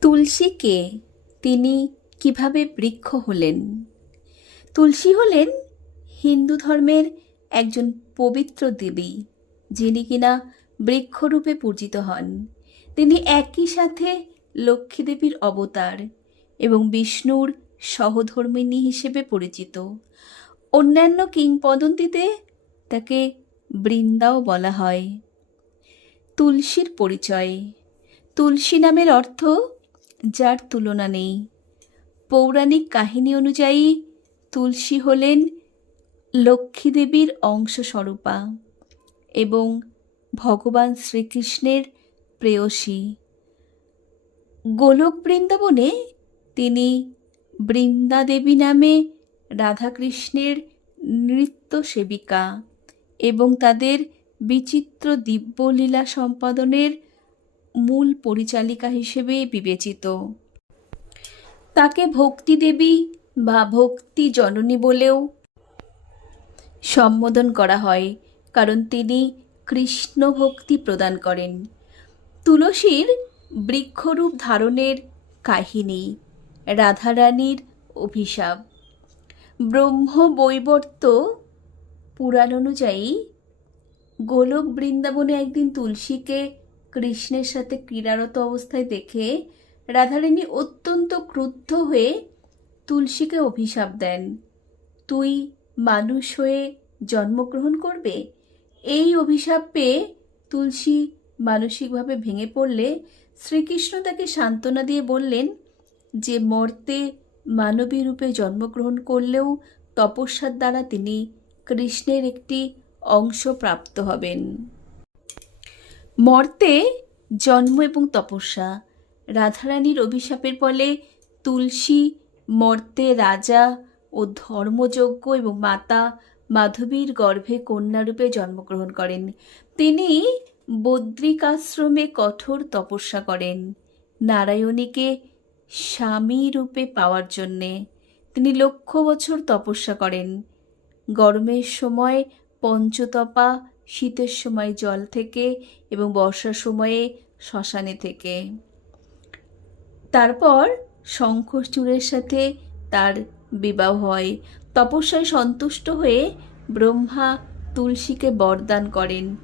তুলসী কে? তিনি কীভাবে বৃক্ষ হলেন? তুলসী হলেন হিন্দু ধর্মের একজন পবিত্র দেবী, যিনি কিনা বৃক্ষরূপে পূজিত হন। তিনি একই সাথে লক্ষ্মী দেবীর অবতার এবং বিষ্ণুর সহধর্মিণী হিসেবে পরিচিত। অন্যান্য কিংবদন্তিতে তাকে বৃন্দাও বলা হয়। তুলসীর পরিচয়। তুলসী নামের অর্থ যার তুলনা নেই। পৌরাণিক কাহিনী অনুযায়ী তুলসী হলেন লক্ষ্মী দেবীর অংশস্বরূপা এবং ভগবান শ্রীকৃষ্ণের প্রেয়সী। গোলক বৃন্দাবনে তিনি বৃন্দাদেবী নামে রাধাকৃষ্ণের নৃত্য সেবিকা এবং তাদের বিচিত্র দিব্যলীলা সম্পাদনের মূল পরিচালিকা হিসেবে বিবেচিত। তাকে ভক্তি দেবী বা ভক্তি জননী বলেও সম্বোধন করা হয়, কারণ তিনি কৃষ্ণ ভক্তি প্রদান করেন। তুলসীর বৃক্ষরূপ ধারণের কাহিনী, রাধারানীর অভিশাপ। ব্রহ্ম বৈবর্ত পুরাণ অনুযায়ী গোলক বৃন্দাবনে একদিন তুলসীকে কৃষ্ণের সাথে ক্রীড়ারত অবস্থায় দেখে রাধারানী অত্যন্ত ক্রুদ্ধ হয়ে তুলসীকে অভিশাপ দেন। তুই মানুষ হয়ে জন্মগ্রহণ করবে? এই অভিশাপ পেয়ে তুলসী মানসিকভাবে ভেঙে পড়লে শ্রীকৃষ্ণ তাকে সান্ত্বনা দিয়ে বললেন যে, মর্তে মানবী রূপে জন্মগ্রহণ করলেও তপস্যার দ্বারা তিনি কৃষ্ণের একটি অংশ প্রাপ্ত হবেন। মর্তে জন্ম এবং তপস্যা। রাধারানীর অভিশাপের ফলে তুলসী, মর্তে রাজা ও ধর্মযজ্ঞ এবং মাতা মাধবীর গর্ভে কন্যারূপে জন্মগ্রহণ করেন। তিনি বদ্রিকাশ্রমে কঠোর তপস্যা করেন। নারায়ণীকে স্বামী রূপে পাওয়ার জন্যে তিনি লক্ষ বছর তপস্যা করেন। গরমের সময় পঞ্চতপা শীতের সময় জল থেকে এবং বর্ষার সময়ে শ্মশানে থেকে। তারপর শঙ্খচূড়ের সাথে তার বিবাহ হয়। তপস্যায় সন্তুষ্ট হয়ে ব্রহ্মা তুলসীকে বরদান করেন,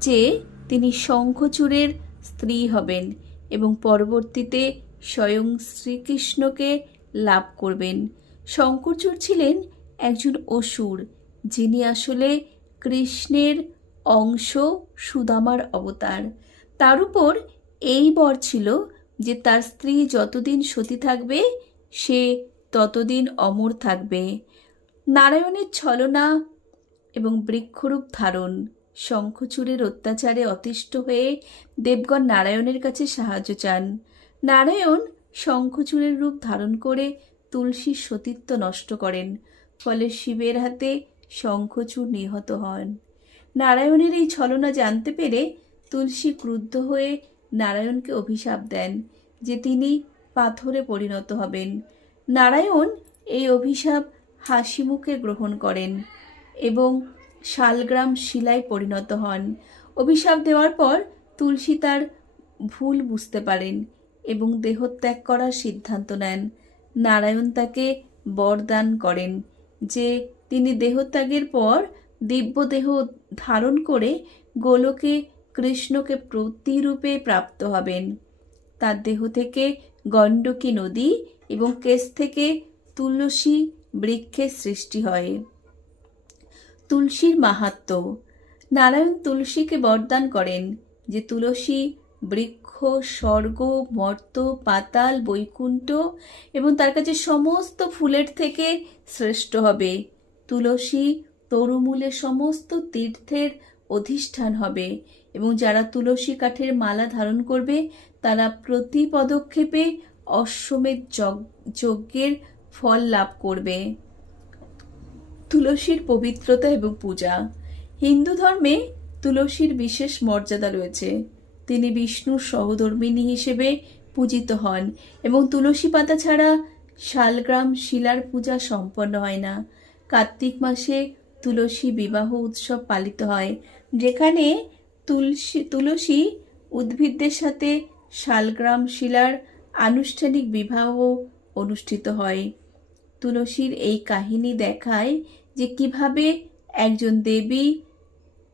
যে তিনি শঙ্খচূড়ের স্ত্রী হবেন এবং পরবর্তীতে স্বয়ং শ্রীকৃষ্ণকে লাভ করবেন। শঙ্করচূড় ছিলেন একজন অসুর, যিনি আসলে কৃষ্ণের অংশ সুদামার অবতার। তার উপর এই বর ছিল যে তার স্ত্রী যতদিন সতী থাকবে, সে ততদিন অমর থাকবে। নারায়ণের ছলনা এবং বৃক্ষরূপ ধারণ শঙ্খচূড়ের অত্যাচারে অতিষ্ঠ হয়ে দেবগণ নারায়ণের কাছে সাহায্য চান। নারায়ণ শঙ্খচূড়ের রূপ ধারণ করে তুলসীর সতীত্ব নষ্ট করেন, ফলে শিবের হাতে শঙ্খচূড় নিহত হন। নারায়ণের এই ছলনা জানতে পেরে তুলসী ক্রুদ্ধ হয়ে নারায়ণকে অভিশাপ দেন যে তিনি পাথরে পরিণত হবেন। নারায়ণ এই অভিশাপ হাসি মুখে গ্রহণ করেন এবং শালগ্রাম শিলায় পরিণত হন। অভিশাপ দেওয়ার পর তুলসী তার ভুল বুঝতে পারেন এবং দেহত্যাগ করার সিদ্ধান্ত নেন। নারায়ণ তাকে বরদান করেন। যে তিনি দেহত্যাগের পর দিব্যদেহ ধারণ করে গোলকে কৃষ্ণকে প্রতিরূপে প্রাপ্ত হবেন। তার দেহ থেকে গণ্ডকী নদী এবং কেশ থেকে তুলসী বৃক্ষের সৃষ্টি হয়। তুলসীর মাহাত্ম নারায়ণ তুলসীকে বরদান করেন যে তুলসী বৃক্ষ স্বর্গ, মর্ত, পাতাল, বৈকুণ্ঠ এবং তার কাছে সমস্ত ফুলের থেকে শ্রেষ্ঠ হবে। তুলসী তরুমূলে সমস্ত তীর্থের অধিষ্ঠান হবে এবং যারা তুলসী কাঠের মালা ধারণ করবে, তারা প্রতি পদক্ষেপে অশ্বমেধ যজ্ঞের ফল লাভ করবে। তুলসীর পবিত্রতা এবং পূজা। হিন্দু ধর্মে তুলসীর বিশেষ মর্যাদা রয়েছে। তিনি বিষ্ণুর সহধর্মিণী হিসেবে পূজিত হন এবং তুলসী পাতা ছাড়া শালগ্রাম শিলার পূজা সম্পন্ন হয় না। কার্তিক মাসে তুলসী বিবাহ উৎসব পালিত হয়, যেখানে তুলসী তুলসী উদ্ভিদদের সাথে শালগ্রাম শিলার আনুষ্ঠানিক বিবাহ অনুষ্ঠিত হয়। তুলসীর এই কাহিনী দেখায় যে কীভাবে একজন দেবী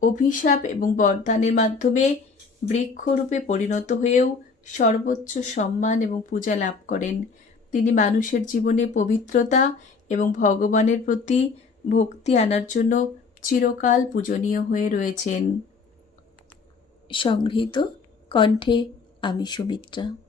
অভিশাপ এবং বরদানের মাধ্যমে বৃক্ষরূপে পরিণত হয়েও সর্বোচ্চ সম্মান এবং পূজা লাভ করেন। তিনি মানুষের জীবনে পবিত্রতা এবং ভগবানের প্রতি ভক্তি আনার জন্য চিরকাল পূজনীয় হয়ে রয়েছেন। সংগৃহীত কণ্ঠে আমি সুমিত্রা।